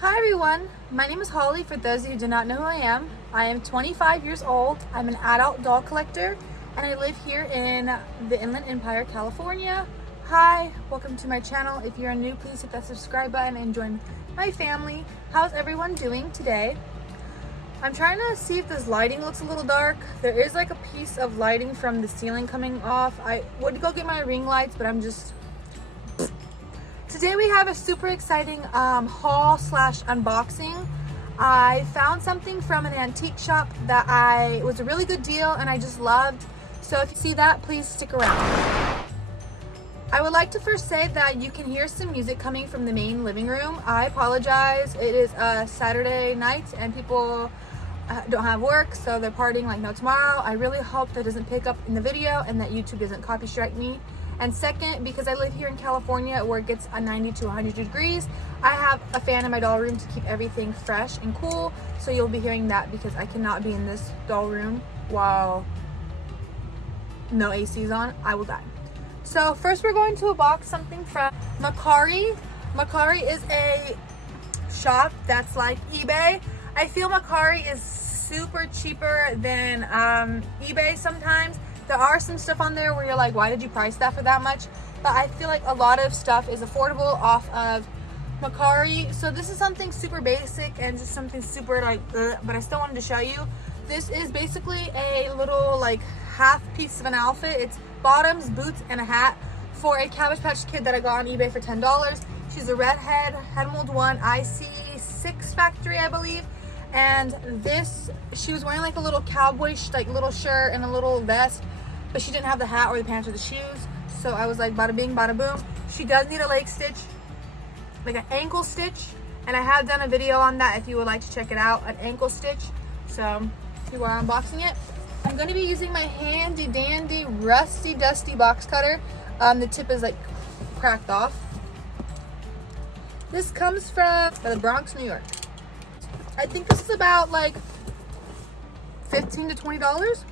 Hi everyone, my name is Holly. For those of you who do not know who I am 25 years old. I'm an adult doll collector and I live here in the Inland Empire, California. Hi, welcome to my channel. If you're new, please hit that subscribe button and join my family. How's everyone doing today? I'm trying to see if this lighting looks a little dark. There is like a piece of lighting from the ceiling coming off. I would go get my ring lights, but Today we have a super exciting haul slash unboxing. I found something from an antique shop that was a really good deal and I just loved. So if you see that, please stick around. I would like to first say that you can hear some music coming from the main living room. I apologize. It is a Saturday night and people don't have work, so they're partying like no tomorrow. I really hope that doesn't pick up in the video and that YouTube doesn't copy strike me. And second, because I live here in California where it gets 90 to 100 degrees, I have a fan in my doll room to keep everything fresh and cool. So you'll be hearing that because I cannot be in this doll room while no AC is on. I will die. So first we're going to box something from Makari. Makari is a shop that's like eBay. I feel Makari is super cheaper than eBay sometimes. There are some stuff on there where you're like, why did you price that for that much? But I feel like a lot of stuff is affordable off of Makari. So this is something super basic and just something super like, but I still wanted to show you. This is basically a little like half piece of an outfit. It's bottoms, boots, and a hat for a Cabbage Patch kid that I got on eBay for $10. She's a redhead, Headmold 1, IC6 factory, I believe. And this, she was wearing like a little cowboy little shirt and a little vest, but she didn't have the hat or the pants or the shoes. So I was like, bada bing, bada boom. She does need a leg stitch, like an ankle stitch. And I have done a video on that if you would like to check it out, an ankle stitch. So here we are unboxing it. I'm going to be using my handy dandy rusty dusty box cutter. The tip is like cracked off. This comes from the Bronx, New York. I think this is about like $15 to $20.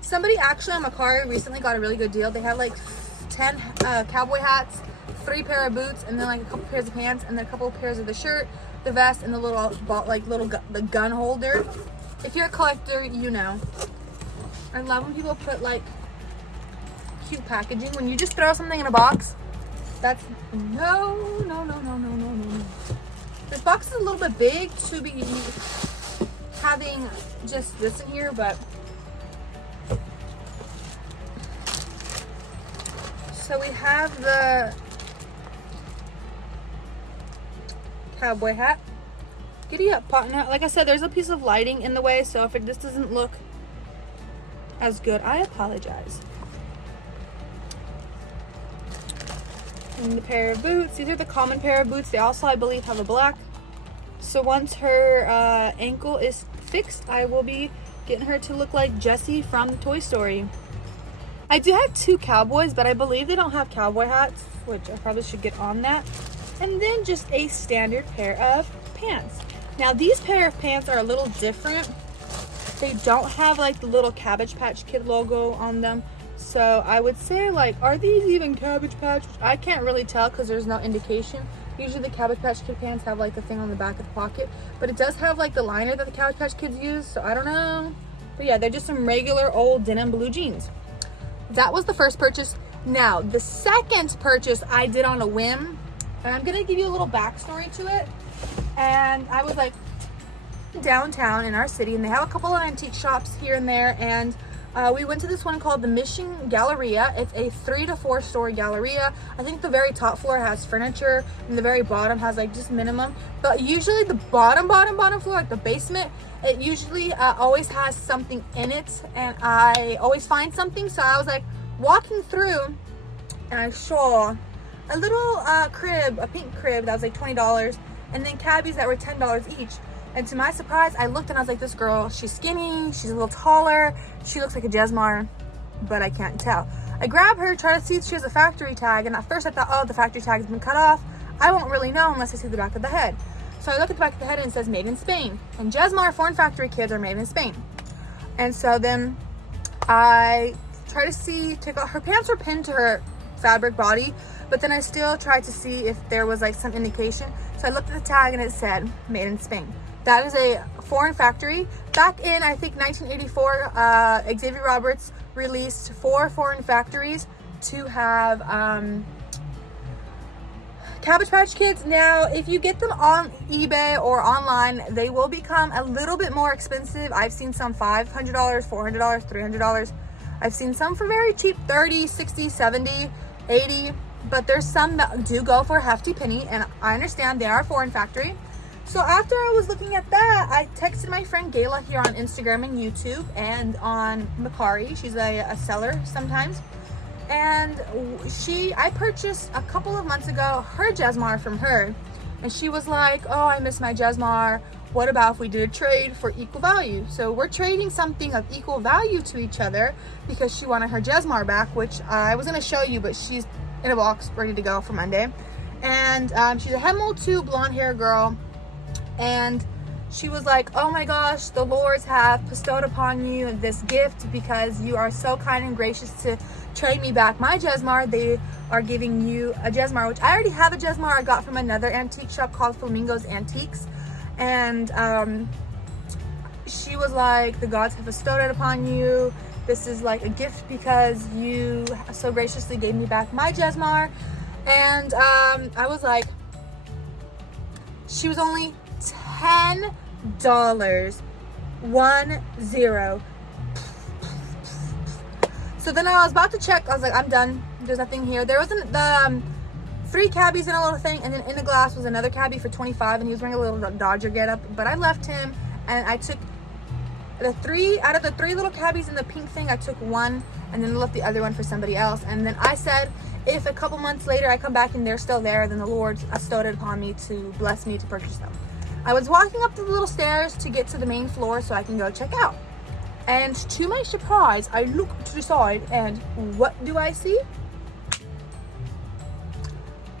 Somebody actually on Makari recently got a really good deal. They had like 10 cowboy hats, 3 pair of boots, and then like a couple pairs of pants, and then a couple of pairs of the shirt, the vest, and the little the gun holder. If you're a collector, you know. I love when people put like cute packaging. When you just throw something in a box, that's no. This box is a little bit big to be having just this in here, but so we have the cowboy hat. Giddy up, partner. Like I said, there's a piece of lighting in the way, so if this doesn't look as good, I apologize. And the pair of boots, these are the common pair of boots. They also, I believe, have a black. So once her ankle is fixed, I will be getting her to look like Jessie from Toy Story. I do have 2 cowboys, but I believe they don't have cowboy hats, which I probably should get on that. And then just a standard pair of pants. Now these pair of pants are a little different. They don't have like the little Cabbage Patch Kid logo on them. So I would say, like, are these even Cabbage Patch? I can't really tell because there's no indication. Usually the Cabbage Patch Kid pants have like the thing on the back of the pocket, but it does have like the liner that the Cabbage Patch Kids use, so I don't know. But yeah, they're just some regular old denim blue jeans. That was the first purchase. Now the second purchase I did on a whim, and I'm gonna give you a little backstory to it. And I was like downtown in our city, and they have a couple of antique shops here and there, and we went to this one called the Mission Galleria. It's a 3 to 4 story galleria. I think the very top floor has furniture and the very bottom has like just minimum. But usually the bottom floor, like the basement, it usually always has something in it, and I always find something. So I was like walking through and I saw a little crib, a pink crib that was like $20, and then cabbies that were $10 each. And to my surprise, I looked and I was like, this girl, she's skinny, she's a little taller, she looks like a Jesmar, but I can't tell. I grab her, try to see if she has a factory tag, and at first I thought, oh, the factory tag has been cut off. I won't really know unless I see the back of the head. So I look at the back of the head and it says made in Spain. And Jesmar foreign factory kids are made in Spain. And so then I try to see, take off, her pants were pinned to her fabric body, but then I still tried to see if there was like some indication. So I looked at the tag and it said made in Spain. That is a foreign factory. Back in, I think, 1984, Xavier Roberts released 4 foreign factories to have Cabbage Patch Kids. Now, if you get them on eBay or online, they will become a little bit more expensive. I've seen some $500, $400, $300. I've seen some for very cheap, 30, 60, 70, 80, but there's some that do go for a hefty penny, and I understand they are a foreign factory. So after I was looking at that, I texted my friend Gayla here on Instagram and YouTube and on Makari. She's a seller sometimes. And I purchased a couple of months ago her Jesmar from her. And she was like, oh, I miss my Jesmar. What about if we did a trade for equal value? So we're trading something of equal value to each other because she wanted her Jesmar back, which I was going to show you, but she's in a box ready to go for Monday. And she's a Headmold 2 blonde hair girl. And she was like, oh my gosh, the Lords have bestowed upon you this gift because you are so kind and gracious to trade me back my Jesmar. They are giving you a Jesmar, which I already have a Jesmar I got from another antique shop called Flamingo's Antiques. And she was like, the gods have bestowed it upon you. This is like a gift because you so graciously gave me back my Jesmar. And I was like, she was only $10, 10. So then I was about to check. I was like, I'm done. There's nothing here. There wasn't the 3 cabbies in a little thing, and then in the glass was another cabbie for 25, and he was wearing a little Dodger getup. But I left him, and I took the 3 out of the 3 little cabbies in the pink thing. I took 1, and then left the other one for somebody else. And then I said, if a couple months later I come back and they're still there, then the Lord bestowed it upon me to bless me to purchase them. I was walking up the little stairs to get to the main floor so I can go check out. And to my surprise, I look to the side, and what do I see?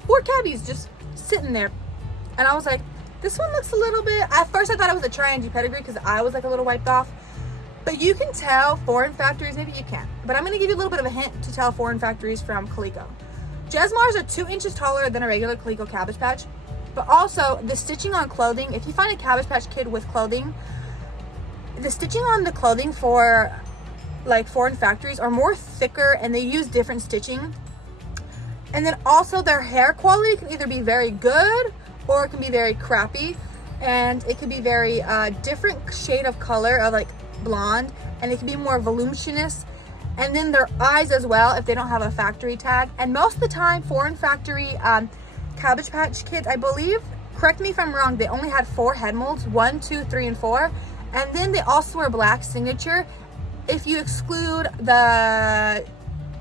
4 cabbies just sitting there. And I was like, this one looks a little bit, at first I thought it was a Triangie pedigree because I was like a little wiped off. But you can tell foreign factories, maybe you can't. But I'm going to give you a little bit of a hint to tell foreign factories from Coleco. Jesmars are 2 inches taller than a regular Coleco Cabbage Patch. But also, the stitching on clothing, if you find a Cabbage Patch Kid with clothing, the stitching on the clothing for like foreign factories are more thicker, and they use different stitching. And then also their hair quality can either be very good or it can be very crappy, and it can be very different shade of color of like blonde, and it can be more voluminous. And then their eyes as well if they don't have a factory tag. And most of the time foreign factory Cabbage Patch Kids, I believe, correct me if I'm wrong, they only had 4 head molds, 1, 2, 3, and 4. And then they also wear black signature. If you exclude the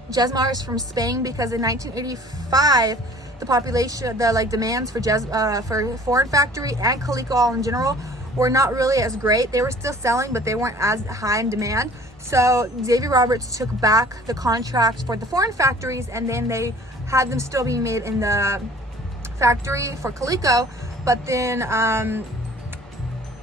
Jesmars from Spain, because in 1985, the population, the like demands for foreign factory and Coleco all in general were not really as great. They were still selling, but they weren't as high in demand. So Xavier Roberts took back the contracts for the foreign factories, and then they had them still being made in the factory for Coleco, but then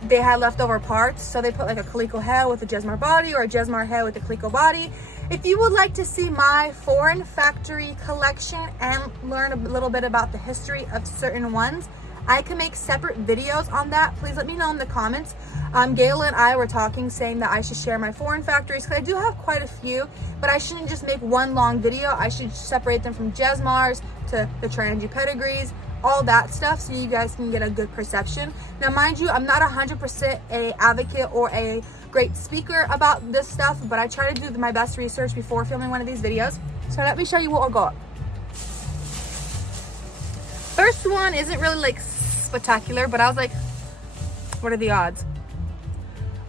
they had leftover parts, so they put like a Coleco head with a Jesmar body or a Jesmar head with a Coleco body. If you would like to see my foreign factory collection and learn a little bit about the history of certain ones, I can make separate videos on that. Please let me know in the comments. Gayla and I were talking, saying that I should share my foreign factories, because I do have quite a few, but I shouldn't just make one long video. I should separate them from Jesmars to the Triangie pedigrees, all that stuff, so you guys can get a good perception. Now mind you, I'm not 100% a advocate or a great speaker about this stuff, but I try to do my best research before filming one of these videos. So let me show you what we got. First one isn't really like spectacular, but I was like, what are the odds?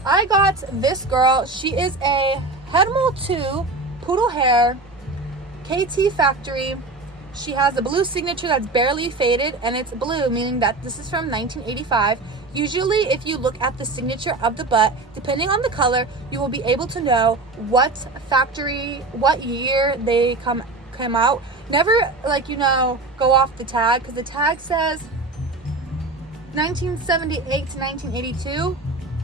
I got this girl. She is a Headmold 2 poodle hair KT factory. She has a blue signature that's barely faded, and it's blue, meaning that this is from 1985. Usually if you look at the signature of the butt, depending on the color, you will be able to know what factory, what year they come out. Never, like, you know, go off the tag, because the tag says 1978 to 1982,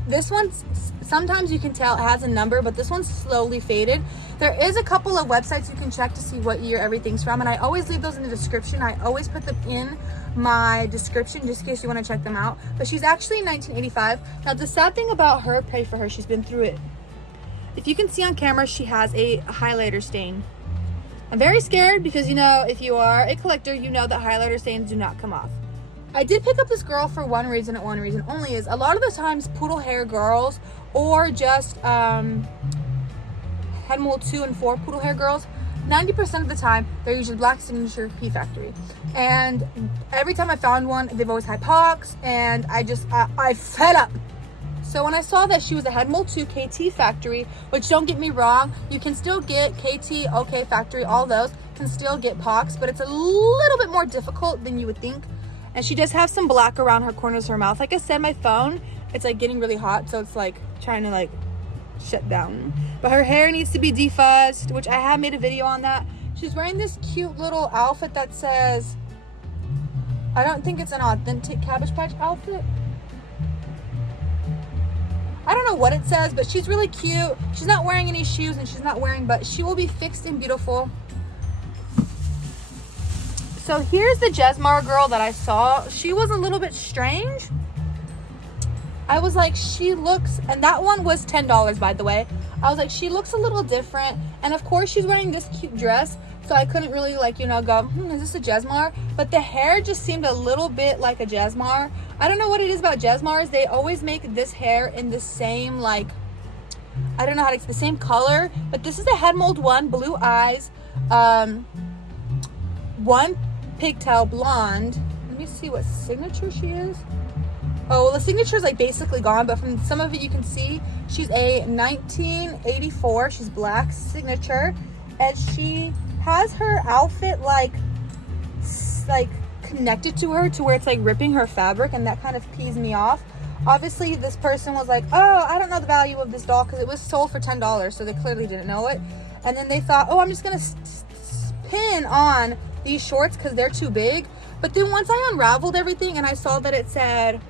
This one's, sometimes you can tell it has a number, but this one's slowly faded. There is a couple of websites you can check to see what year everything's from, and I always leave those in the description. I always put them in my description just in case you want to check them out. But she's actually 1985. Now the sad thing about her, pray for her, she's been through it. If you can see on camera, she has a highlighter stain. I'm very scared because, you know, if you are a collector, you know that highlighter stains do not come off. I did pick up this girl for one reason and one reason only, is a lot of the times poodle hair girls, or just Headmold 2 and 4 poodle hair girls, 90% of the time they're usually black signature P factory. And every time I found one, they've always had pox, and I fed up. So when I saw that she was a Headmold 2 KT factory, which, don't get me wrong, you can still get KT, OK factory, all those can still get pox, but it's a little bit more difficult than you would think. And she does have some black around her corners of her mouth. Like I said, my phone, it's like getting really hot, so it's like trying to like shut down. But her hair needs to be defuzzed, which I have made a video on that. She's wearing this cute little outfit that says, I don't think it's an authentic Cabbage Patch outfit. I don't know what it says, but she's really cute. She's not wearing any shoes, and she's not wearing, but she will be fixed and beautiful. So here's the Jesmar girl that I saw. She was a little bit strange. I was like, she looks, and that one was $10, by the way. I was like, she looks a little different. And of course she's wearing this cute dress, so I couldn't really like, you know, go, is this a Jesmar? But the hair just seemed a little bit like a Jesmar. I don't know what it is about Jesmars. They always make this hair in the same, like, I don't know how to, it's the same color. But this is a Headmold 1, blue eyes, one pigtail blonde. Let me see what signature she is. Oh, well, the signature is like basically gone, but from some of it you can see she's a 1984. She's black signature, and she has her outfit like connected to her to where it's like ripping her fabric, and that kind of pees me off. Obviously this person was like, oh, I don't know the value of this doll because it was sold for $10, so they clearly didn't know it. And then they thought, oh, I'm just gonna pin on these shorts because they're too big. But then once I unraveled everything and I saw that it said,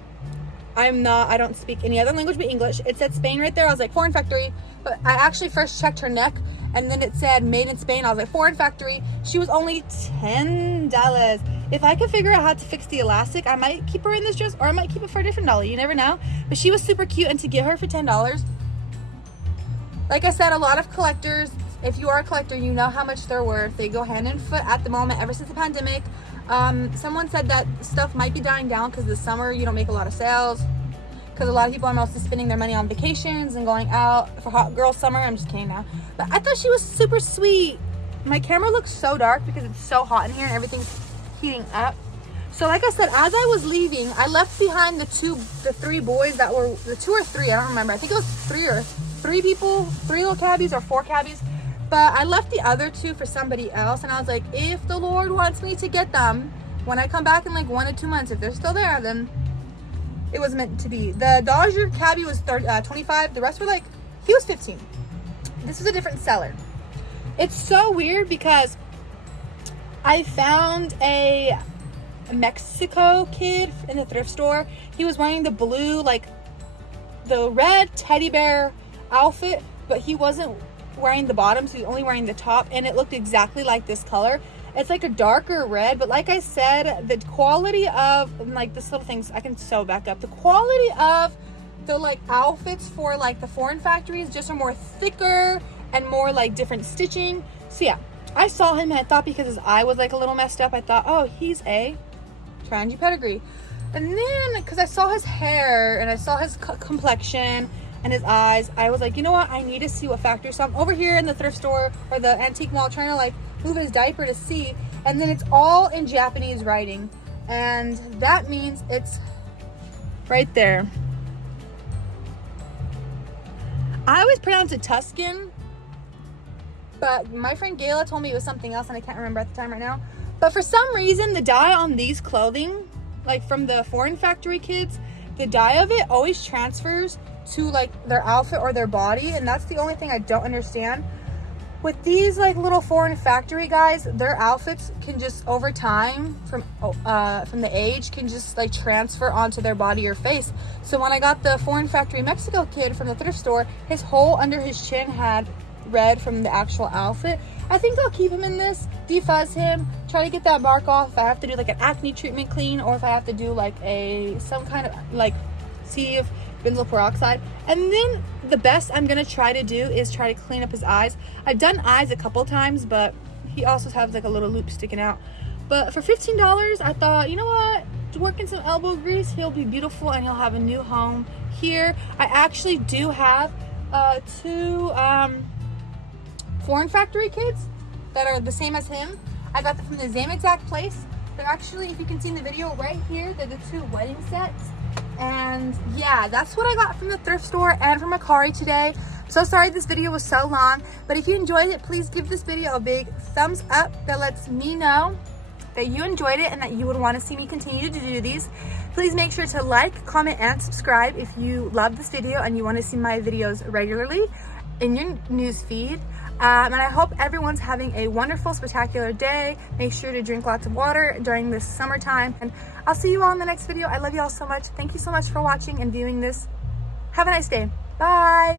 I don't speak any other language but English, it said Spain right there. I was like, foreign factory. But I actually first checked her neck, and then it said made in Spain. I was like, foreign factory. She was only $10. If I could figure out how to fix the elastic, I might keep her in this dress, or I might keep it for a different dollar. You never know. But she was super cute, and to get her for $10, like I said, a lot of collectors, if you are a collector, you know how much they're worth. They go hand in foot at the moment ever since the pandemic. Someone said that stuff might be dying down because this summer you don't make a lot of sales, because a lot of people are mostly spending their money on vacations and going out for hot girl summer. I'm just kidding now. But I thought she was super sweet. My camera looks so dark because it's so hot in here and everything's heating up. So like I said, as I was leaving, I left behind the three boys that were, the 2 or 3, I don't remember. I think it was 3 people, 3 little cabbies or 4 cabbies. But I left the other 2 for somebody else, and I was like, if the Lord wants me to get them, when I come back in like 1 or 2 months, if they're still there, then it was meant to be. The Dodger cabbie was 25. The rest were like, he was 15. This was a different seller. It's so weird because I found a Mexico kid in the thrift store. He was wearing the blue, like the red teddy bear outfit, but he wasn't wearing the bottom, so he's only wearing the top, and it looked exactly like this color. It's like a darker red, but like I said, the quality of like this little things, I can sew back up, the quality of the like outfits for like the foreign factories just are more thicker and more like different stitching. So yeah, I saw him and I thought because his eye was like a little messed up, I thought, oh, he's a Trangy pedigree. And then because I saw his hair and I saw his complexion and his eyes, I was like, you know what, I need to see what factory. So I'm over here in the thrift store or the antique mall trying to like move his diaper to see, and then it's all in Japanese writing, and that means it's right there. I always pronounce it Tuscan, but my friend Gayla told me it was something else, and I can't remember at the time right now. But for some reason, the dye on these clothing, like from the foreign factory kids, the dye of it always transfers to like their outfit or their body, and that's the only thing I don't understand. With these like little foreign factory guys, their outfits can just over time from the age can just like transfer onto their body or face. So when I got the foreign factory Mexico kid from the thrift store, his hole under his chin had red from the actual outfit. I think I'll keep him in this, defuzz him, try to get that mark off if I have to do like an acne treatment clean, or if I have to do like some kind of like see if benzoyl peroxide. And then the best I'm gonna try to do is try to clean up his eyes. I've done eyes a couple times, but he also has like a little loop sticking out. But for $15, I thought, you know what, working some elbow grease, he'll be beautiful and he'll have a new home here. I actually do have two foreign factory kids that are the same as him. I got them from the same exact place. They're actually, if you can see in the video right here, they're the two wedding sets. And yeah, that's what I got from the thrift store and from Makari today. I'm so sorry this video was so long, but if you enjoyed it, please give this video a big thumbs up. That lets me know that you enjoyed it and that you would want to see me continue to do these. Please make sure to like, comment, and subscribe if you love this video and you want to see my videos regularly in your news feed. And I hope everyone's having a wonderful, spectacular day. Make sure to drink lots of water during this summertime. And I'll see you all in the next video. I love you all so much. Thank you so much for watching and viewing this. Have a nice day. Bye.